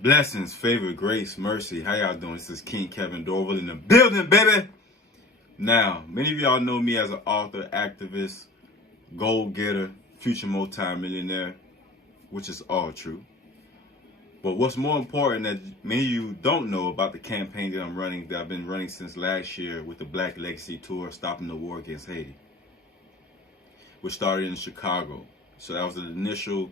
Blessings, favor, grace, mercy. How y'all doing? This is King Kevin Dorval in the building, baby. Now, many of y'all know me as an author, activist, goal-getter, future multi-millionaire, which is all true. But what's more important that many of you don't know about the campaign that I'm running, that I've been running since last year with the Black Legacy Tour, Stopping the War Against Haiti, which started in Chicago. So that was an initial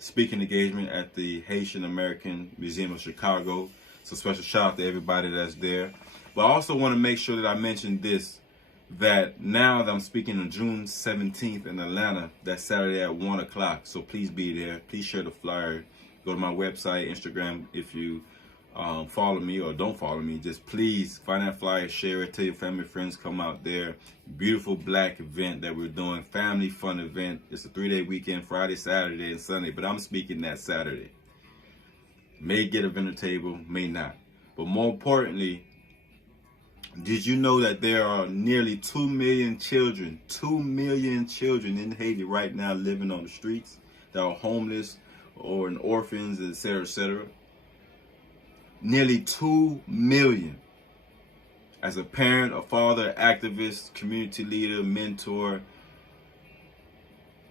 speaking engagement at the Haitian American Museum of Chicago. So special shout out to everybody that's there. But I also want to make sure that I mention this, that now that I'm speaking on June 17th in Atlanta, that's Saturday at 1 o'clock. So please be there. Please share the flyer. Go to my website, Instagram, if you follow me or don't follow me. Just please find that flyer, share it, tell your family, friends, come out there. Beautiful black event that we're doing, family fun event. It's a 3-day weekend, Friday, Saturday, and Sunday, but I'm speaking that Saturday. May get a vendor table, may not. But more importantly, did you know that there are nearly 2 million children, 2 million children in Haiti right now living on the streets that are homeless or in orphans, etc., etc.? Nearly 2 million. As a parent, a father, activist, community leader, mentor,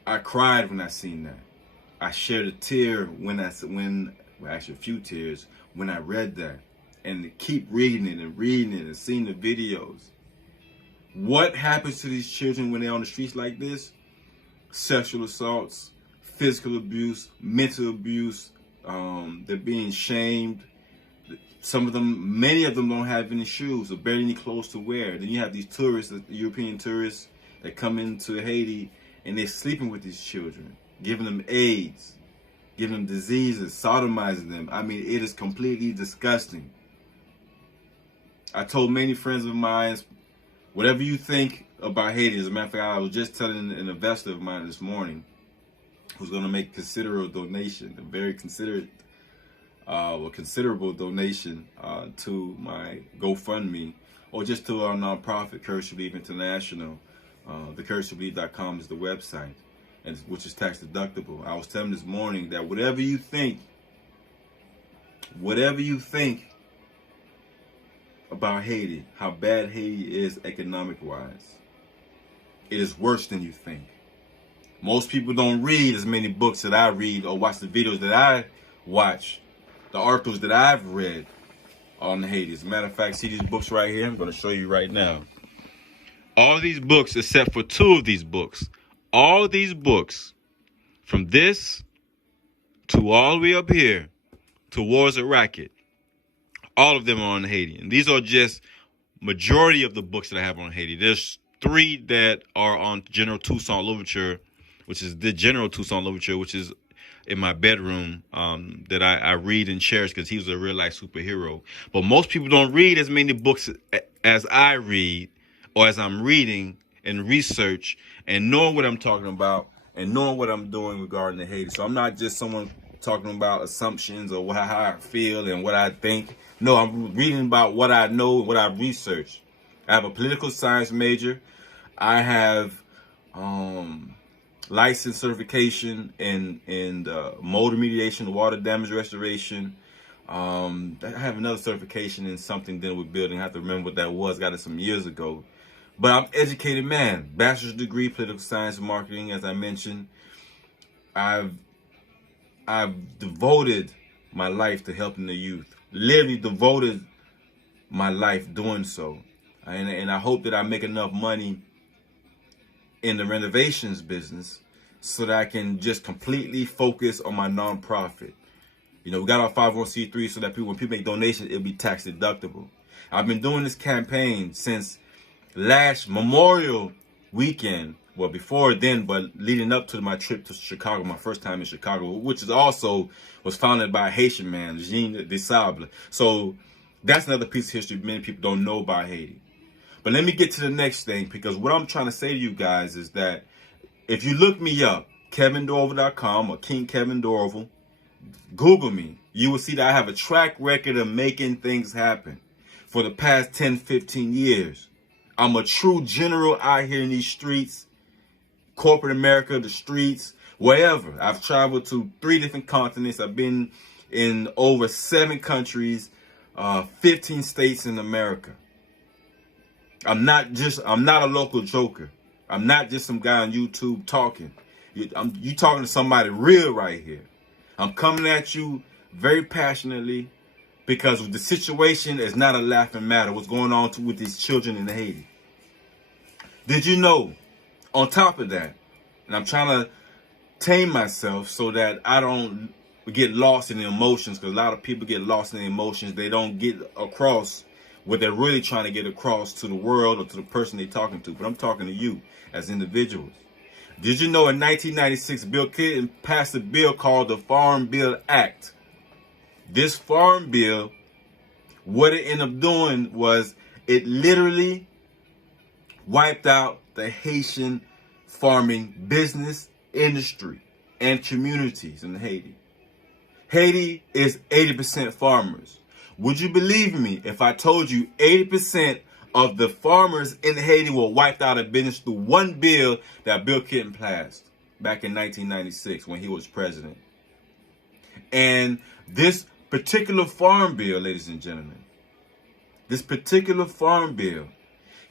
I cried when I seen that. I shed a tear actually a few tears when I read that, and keep reading it and seeing the videos. What happens to these children when they're on the streets like this? Sexual assaults, physical abuse, mental abuse. They're being shamed. Some of them, many of them don't have any shoes or barely any clothes to wear. Then you have these tourists, the European tourists that come into Haiti and they're sleeping with these children, giving them AIDS, giving them diseases, sodomizing them. I mean, it is completely disgusting. I told many friends of mine, whatever you think about Haiti, as a matter of fact, I was just telling an investor of mine this morning who's going to make a considerable donation, a very considerable donation to my GoFundMe, or just to our nonprofit, Courage to Believe International. TheCourageToBelieve.com is the website, and which is tax deductible. I was telling this morning that whatever you think about Haiti, how bad Haiti is economic-wise, it is worse than you think. Most people don't read as many books that I read or watch the videos that I watch, the articles that I've read on Haiti. As a matter of fact, see these books right here? I'm going to show you right now. All these books, except for 2 of these books, all these books, from this to all the way up here to Wars of Racket, all of them are on Haiti. And these are just majority of the books that I have on Haiti. There's 3 that are on General Toussaint Louverture, which is the General Toussaint Louverture, which is in my bedroom, that I read and cherish because he was a real life superhero. But most people don't read as many books as I read, or as I'm reading and research and knowing what I'm talking about and knowing what I'm doing regarding the Haiti. So I'm not just someone talking about assumptions or how I feel and what I think. No, I'm reading about what I know and what I've researched. I have a political science major. I have license certification in mold remediation, water damage restoration. I have another certification in something dealing with building. I have to remember what that was. Got it some years ago. But I'm an educated man. Bachelor's degree, political science and marketing, as I mentioned. I've devoted my life to helping the youth. Literally devoted my life doing so. And I hope that I make enough money in the renovations business so that I can just completely focus on my nonprofit. You know, we got our 501c3 so that when people make donations, it'll be tax deductible. I've been doing this campaign since last Memorial weekend. Well, before then, but leading up to my trip to Chicago, my first time in Chicago, which is also was founded by a Haitian man, Jean Desable. So that's another piece of history many people don't know about Haiti. But let me get to the next thing, because what I'm trying to say to you guys is that if you look me up, KevinDorval.com or King Kevin Dorval, Google me, you will see that I have a track record of making things happen for the past 10, 15 years. I'm a true general out here in these streets, corporate America, the streets, wherever. I've traveled to 3 different continents. I've been in over 7 countries, 15 states in America. I'm not a local joker. I'm not just some guy on YouTube talking. You talking to somebody real right here. I'm coming at you very passionately because the situation is not a laughing matter. What's going on with these children in Haiti? Did you know, on top of that, and I'm trying to tame myself so that I don't get lost in the emotions, because a lot of people get lost in the emotions. They don't get across what they're really trying to get across to the world or to the person they're talking to. But I'm talking to you as individuals. Did you know in 1996, Bill Clinton passed a bill called the Farm Bill Act? This Farm Bill, what it ended up doing was it literally wiped out the Haitian farming business, industry, and communities in Haiti. Haiti is 80% farmers. Would you believe me if I told you 80% of the farmers in Haiti were wiped out of business through one bill that Bill Clinton passed back in 1996 when he was president? And this particular farm bill, ladies and gentlemen, this particular farm bill,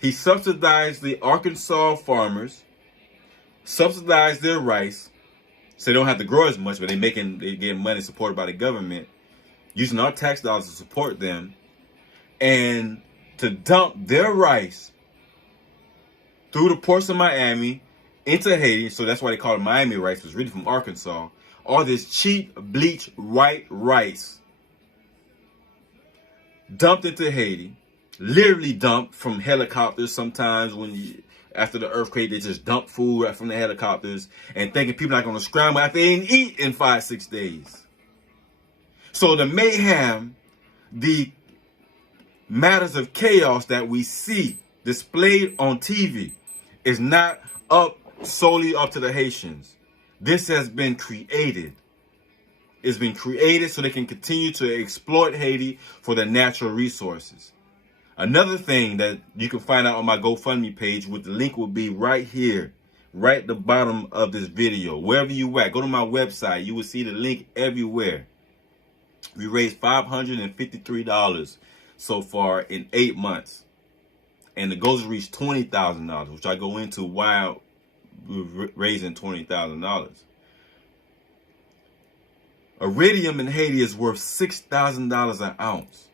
he subsidized the Arkansas farmers, subsidized their rice, so they don't have to grow as much, but they get money supported by the government, using our tax dollars to support them, and to dump their rice through the ports of Miami into Haiti. So that's why they call it Miami rice. It was really from Arkansas. All this cheap bleach white rice dumped into Haiti, literally dumped from helicopters. Sometimes after the earthquake, they just dump food from the helicopters and thinking people are not going to scramble after they didn't eat in 5-6 days. So the mayhem, the matters of chaos that we see displayed on TV is not solely up to the Haitians. This has been created. It's been created so they can continue to exploit Haiti for their natural resources. Another thing that you can find out on my GoFundMe page, with the link will be right here, right at the bottom of this video. Wherever you at, go to my website. You will see the link everywhere. We raised $553 so far in 8 months. And the goal is to reach $20,000, which I go into while we're raising $20,000. Iridium in Haiti is worth $6,000 an ounce.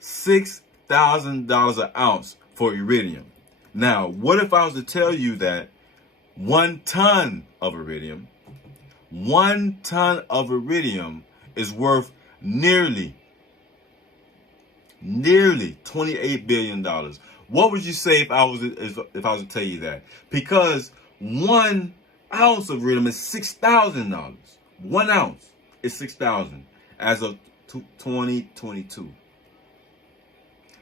$6,000 an ounce for iridium. Now, what if I was to tell you that 1 ton of iridium is worth nearly $28 billion? What would you say if I was to tell you that? Because 1 ounce of iridium is $6,000. 1 ounce is $6,000 as of 2022.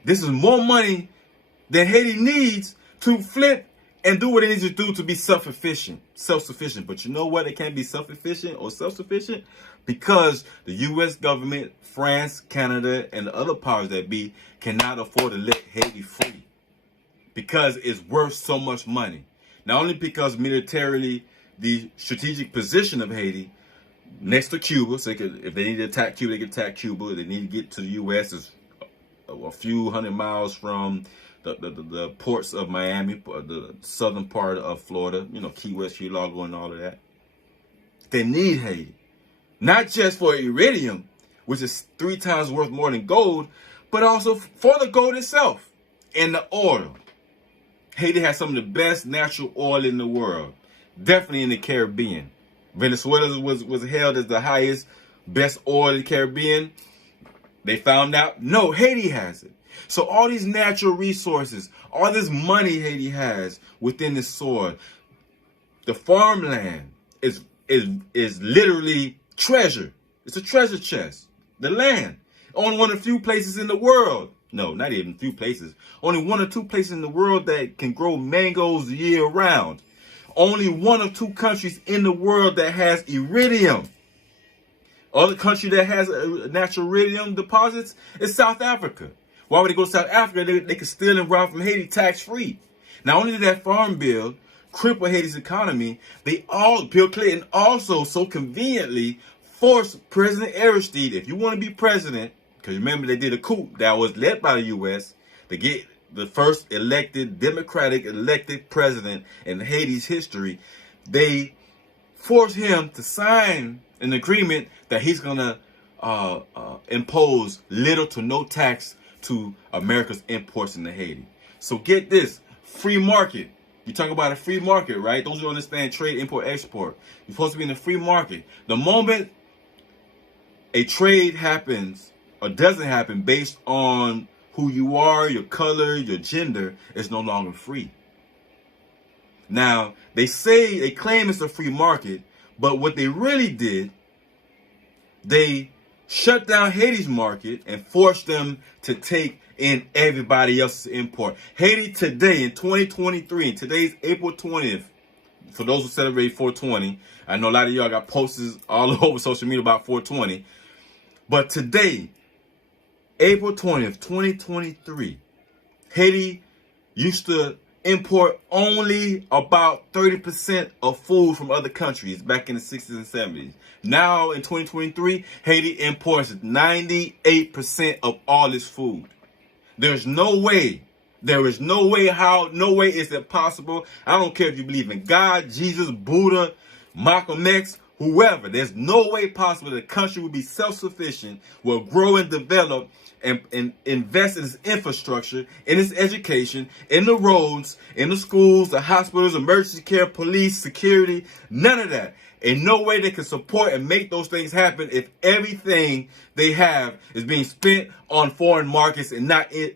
This is more money than Haiti needs to flip and do what it needs to do to be self-sufficient. But you know what? It can't be self-efficient or self-sufficient because the U.S. government, France, Canada, and the other powers that be cannot afford to let Haiti free because it's worth so much money. Not only because militarily, the strategic position of Haiti next to Cuba, so if they need to attack Cuba, they can attack Cuba. If they need to get to the U.S., it's a few hundred miles from the ports of Miami, the southern part of Florida, Key West, Key Largo, and all of that. They need Haiti. Not just for iridium, which is 3 times worth more than gold, but also for the gold itself and the oil. Haiti has some of the best natural oil in the world, definitely in the Caribbean. Venezuela was hailed as the highest, best oil in the Caribbean. They found out, no, Haiti has it. So all these natural resources, all this money Haiti has within the soil, the farmland is literally treasure. It's a treasure chest. The land. Only one of the few places in the world. No, not even a few places. Only 1 or 2 places in the world that can grow mangoes year round. Only 1 or 2 countries in the world that has iridium. Other country that has natural iridium deposits is South Africa. Why would they go to South Africa? They could steal and rob from Haiti tax-free. Not only did that farm bill cripple Haiti's economy, Bill Clinton also so conveniently forced President Aristide, if you want to be president, because remember they did a coup that was led by the U.S. to get the first democratic elected president in Haiti's history. They forced him to sign an agreement that he's going to impose little to no tax to America's imports into Haiti. So get this, free market. You talk about a free market, right? Those who understand trade, import, export. You're supposed to be in a free market. The moment a trade happens or doesn't happen based on who you are, your color, your gender, it's no longer free. Now, they claim it's a free market, but what they really did, they shut down Haiti's market and forced them to take in everybody else's import. Haiti today in 2023, and today's April 20th, for those who celebrate 420, I know a lot of y'all got posters all over social media about 420, but today, April 20th, 2023, Haiti used to import only about 30% of food from other countries back in the 60s and 70s. Now, in 2023, Haiti imports 98% of all its food. There is no way is it possible. I don't care if you believe in God, Jesus, Buddha, Malcolm X, whoever. There's no way possible that a country will be self-sufficient, will grow and develop and invest in its infrastructure, in its education, in the roads, in the schools, the hospitals, emergency care, police, security, none of that. In no way they can support and make those things happen if everything they have is being spent on foreign markets and not if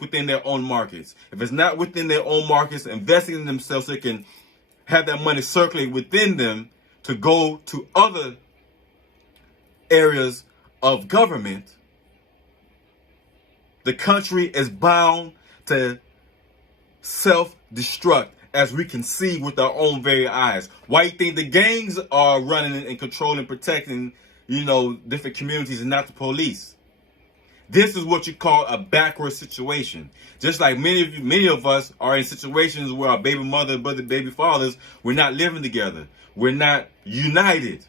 within their own markets. If it's not within their own markets, investing in themselves so they can have that money circulate within them to go to other areas of government, the country is bound to self-destruct, as we can see with our own very eyes. Why you think the gangs are running and controlling, protecting, different communities and not the police? This is what you call a backward situation. Just like many of us are in situations where our baby mother, baby fathers, we're not living together. We're not united.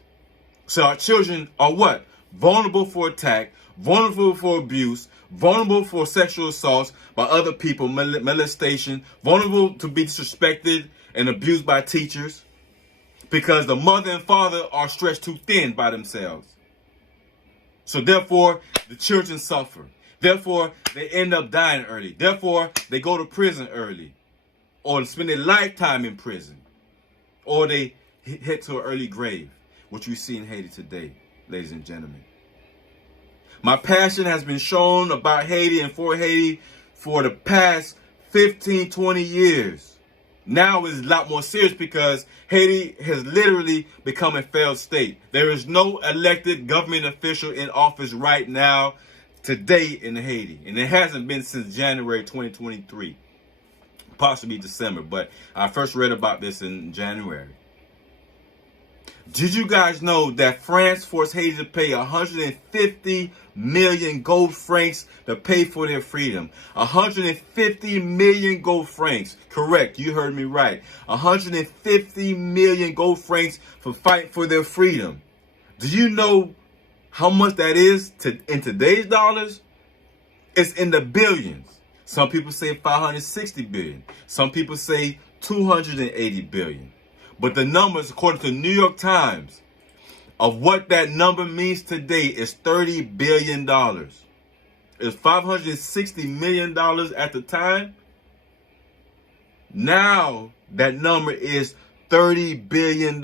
So our children are what? Vulnerable for attack, vulnerable for abuse, vulnerable for sexual assaults by other people, molestation, vulnerable to be disrespected and abused by teachers because the mother and father are stretched too thin by themselves. So therefore, the children suffer. Therefore, they end up dying early. Therefore, they go to prison early or spend their lifetime in prison or they head to an early grave, which we see in Haiti today, ladies and gentlemen. My passion has been shown about Haiti and for Haiti for the past 15, 20 years. Now it's a lot more serious because Haiti has literally become a failed state. There is no elected government official in office right now today in Haiti. And it hasn't been since January 2023, possibly December. But I first read about this in January. Did you guys know that France forced Haiti to pay 150 million gold francs to pay for their freedom? 150 million gold francs. Correct, you heard me right. 150 million gold francs for fighting for their freedom. Do you know how much that is in today's dollars? It's in the billions. Some people say 560 billion. Some people say 280 billion. But the numbers, according to the New York Times, of what that number means today is $30 billion. It's $560 million at the time. Now that number is $30 billion.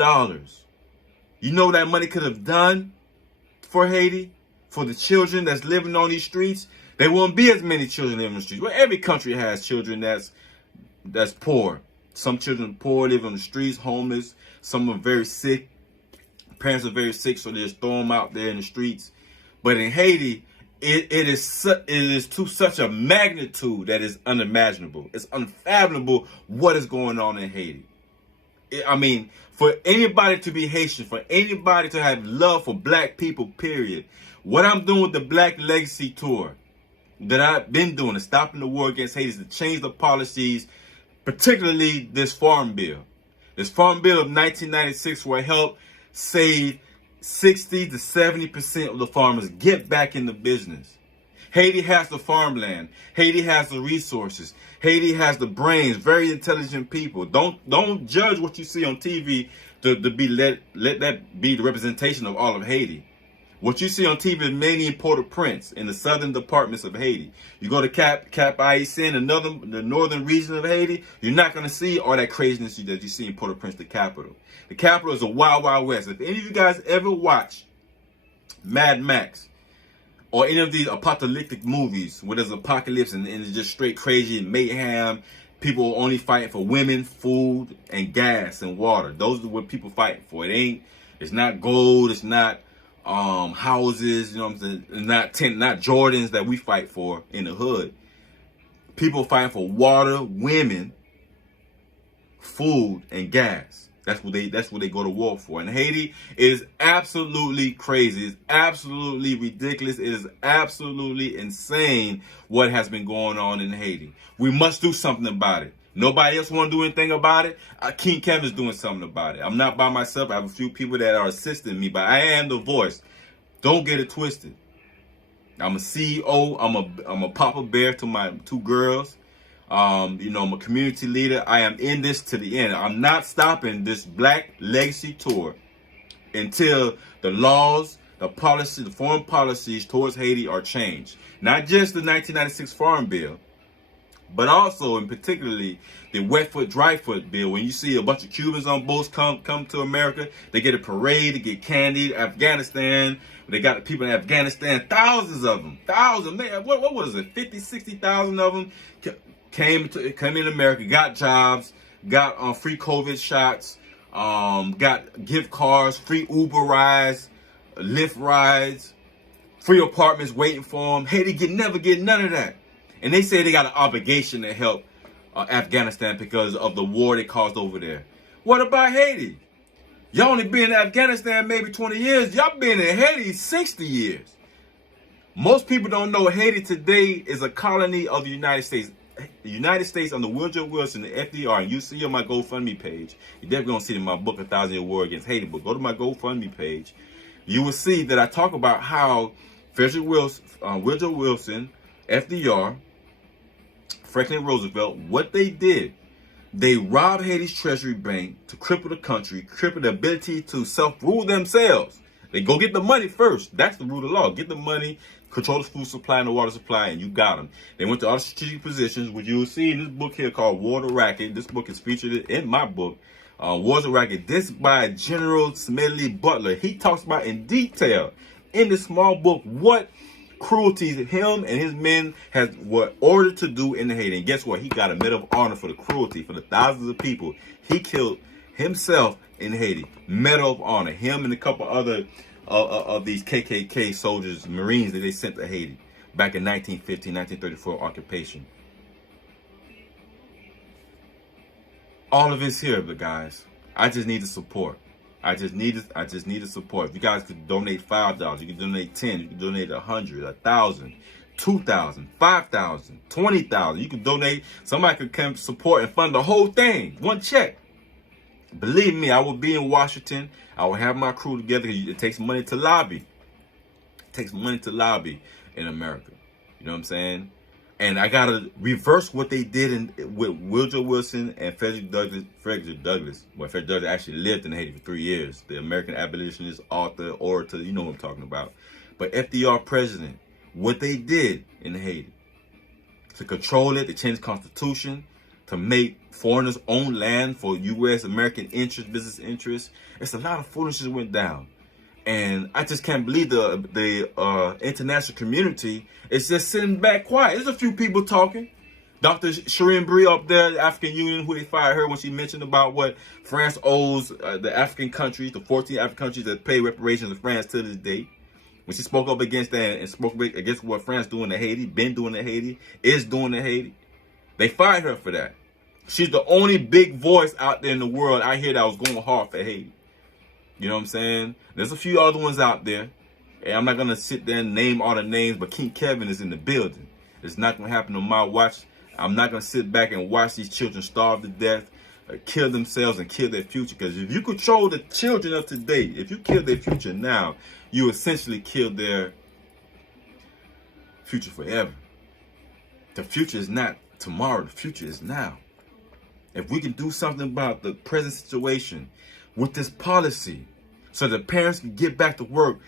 You know what that money could have done for Haiti, for the children that's living on these streets? There won't be as many children living on the streets. Well, every country has children that's poor. Some children are poor, live on the streets, homeless. Some are very sick. Parents are very sick, so they just throw them out there in the streets. But in Haiti, it is to such a magnitude that is unimaginable. It's unfathomable what is going on in Haiti. For anybody to be Haitian, for anybody to have love for black people, period. What I'm doing with the Black Legacy Tour that I've been doing is stopping the war against Haiti, is to change the policies particularly this farm bill. This farm bill of 1996 will help save 60 to 70% of the farmers get back in the business. Haiti has the farmland. Haiti has the resources. Haiti has the brains, very intelligent people. Don't judge what you see on TV to be let that be the representation of all of Haiti. What you see on TV is mainly in Port-au-Prince, in the southern departments of Haiti. You go to Cap-Haïtien, the northern region of Haiti, you're not going to see all that craziness that you see in Port-au-Prince, the capital. The capital is a wild, wild west. If any of you guys ever watch Mad Max or any of these apocalyptic movies where there's apocalypse and it's just straight crazy and mayhem, people only fighting for women, food, and gas and water. Those are what people fighting for. It's not gold, it's not houses, you know what I'm saying? Not Jordans that we fight for in the hood. People fighting for water, women, food, and gas. That's what they go to war for. And Haiti is absolutely crazy. It's absolutely ridiculous. It is absolutely insane what has been going on in Haiti. We must do something about it. Nobody else want to do anything about it. King Kevin's doing something about it. I'm not by myself. I have a few people that are assisting me, but I am the voice. Don't get it twisted. I'm a CEO. I'm a Papa Bear to my 2 girls. I'm a community leader. I am in this to the end. I'm not stopping this Black Legacy Tour until the laws, the policy, the foreign policies towards Haiti are changed. Not just the 1996 Farm Bill, but also, and particularly, the wet foot, dry foot bill. When you see a bunch of Cubans on boats come to America, they get a parade, they get candy. Afghanistan, they got people in Afghanistan, thousands of them. Man, what was it, 50, 60,000 of them came in America, got jobs, got free COVID shots, got gift cards, free Uber rides, Lyft rides, free apartments waiting for them. Haiti never get none of that. And they say they got an obligation to help Afghanistan because of the war they caused over there. What about Haiti? Y'all only been in Afghanistan maybe 20 years. Y'all been in Haiti 60 years. Most people don't know Haiti today is a colony of the United States. The United States under Woodrow Wilson, the FDR, and you see on my GoFundMe page, you're definitely going to see it in my book, 1,000-Year War Against Haiti, but go to my GoFundMe page. You will see that I talk about how Woodrow Wilson, FDR, Franklin Roosevelt, what they did. They robbed Haiti's treasury bank to cripple the country, cripple the ability to self-rule themselves. They go get the money first. That's the rule of law. Get the money, control the food supply and the water supply, and you got them. They went to all the strategic positions, which you will see in this book here called War the Racket. This book is featured in my book, War the Racket. This by General Smedley Butler. He talks about in detail in this small book what cruelties him and his men were ordered to do in Haiti. And guess what? He got a Medal of Honor for the cruelty, for the thousands of people he killed himself in Haiti. Medal of Honor. Him and a couple other of these KKK soldiers, Marines that they sent to Haiti back in 1915, 1934 occupation. All of it's here, but guys, I just need the support. I just need the support. If you guys could donate $5, you can donate 10, you can donate 100, 1,000, 2,000, 5,000, 20,000. You can donate. Somebody could come support and fund the whole thing. One check. Believe me, I will be in Washington. I will have my crew together. It takes money to lobby. It takes money to lobby in America. You know what I'm saying? And I gotta reverse what they did with Woodrow Wilson and Frederick Douglass. Well, Frederick Douglass actually lived in Haiti for 3 years. The American abolitionist, author, orator, you know what I'm talking about. But FDR president, what they did in Haiti to control it, to change the constitution, to make foreigners own land for U.S. American interests, business interests. It's a lot of foolishness went down. And I just can't believe the international community is just sitting back quiet. There's a few people talking. Dr. Shireen Bree up there, the African Union, who they fired her when she mentioned about what France owes the African countries, the 14 African countries that pay reparations to France to this day. When she spoke up against that and spoke against what France doing to Haiti, been doing to Haiti, is doing to Haiti, they fired her for that. She's the only big voice out there in the world I hear that was going hard for Haiti. You know what I'm saying? There's a few other ones out there. And I'm not going to sit there and name all the names, but King Kevin is in the building. It's not going to happen on my watch. I'm not going to sit back and watch these children starve to death, kill themselves and kill their future. Because if you control the children of today, if you kill their future now, you essentially kill their future forever. The future is not tomorrow. The future is now. If we can do something about the present situation with this policy so that parents can get back to work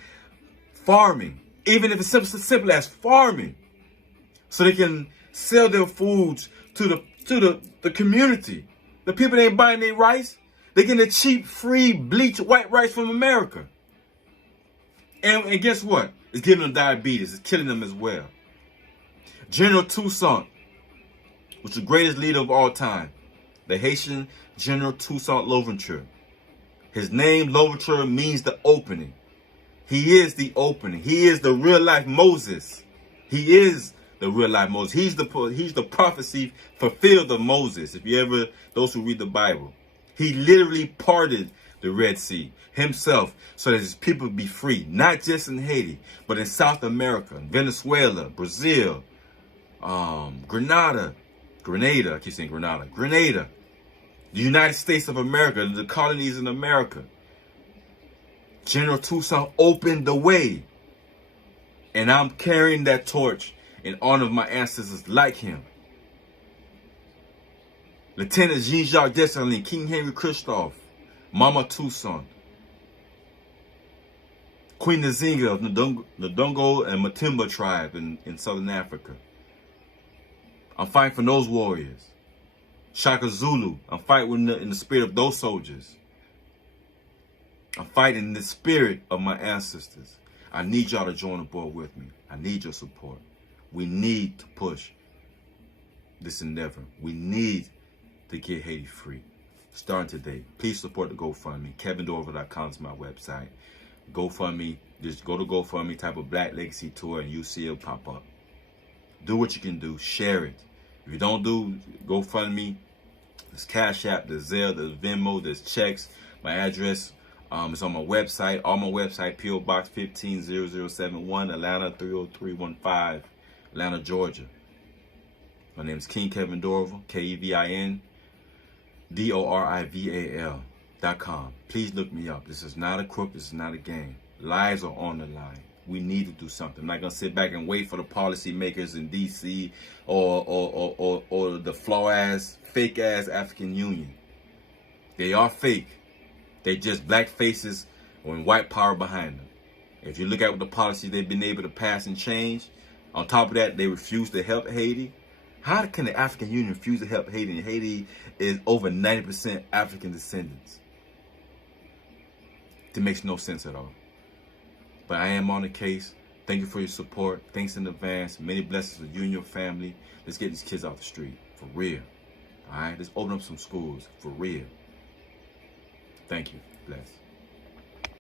farming, even if it's simple as farming, so they can sell their foods to the community. The people that ain't buying their rice, they getting the cheap, free, bleached white rice from America. And guess what? It's giving them diabetes. It's killing them as well. General Toussaint was the greatest leader of all time. The Haitian General Toussaint Louverture. His name, Louverture, means the opening. He is the opening. He is the real life Moses. He is the real life Moses. He's the prophecy fulfilled of Moses. If you ever, those who read the Bible, he literally parted the Red Sea himself so that his people would be free, not just in Haiti, but in South America, Venezuela, Brazil, Grenada, I keep saying Grenada, the United States of America, the colonies in America. General Toussaint opened the way. And I'm carrying that torch in honor of my ancestors like him. Lieutenant Jean-Jacques Dessalines, King Henry Christophe, Mama Toussaint, Queen Nzinga of the Ndongo and Matimba tribe in Southern Africa. I'm fighting for those warriors. Shaka Zulu, I'm fighting in the spirit of those soldiers. I'm fighting in the spirit of my ancestors. I need y'all to join the board with me. I need your support. We need to push this endeavor. We need to get Haiti free. Starting today. Please support the GoFundMe. KevinDorval.com is my website. GoFundMe, just go to GoFundMe, type of Black Legacy Tour, and you see it pop up. Do what you can do. Share it. If you don't do GoFundMe, there's Cash App, there's Zelle, there's Venmo, there's checks. My address is on my website. On my website, P.O. Box 150071, Atlanta 30315, Atlanta, Georgia. My name is King Kevin Dorval, KevinDorval.com. Please look me up. This is not a crook. This is not a game. Lives are on the line. We need to do something. I'm not going to sit back and wait for the policymakers in D.C. or the flaw-ass, fake-ass African Union. They are fake. They just black faces with white power behind them. If you look at what the policies they've been able to pass and change, on top of that, they refuse to help Haiti. How can the African Union refuse to help Haiti? And Haiti is over 90% African descendants. It makes no sense at all. But I am on the case. Thank you for your support. Thanks in advance. Many blessings to you and your family. Let's get these kids off the street. For real. All right? Let's open up some schools. For real. Thank you. Bless.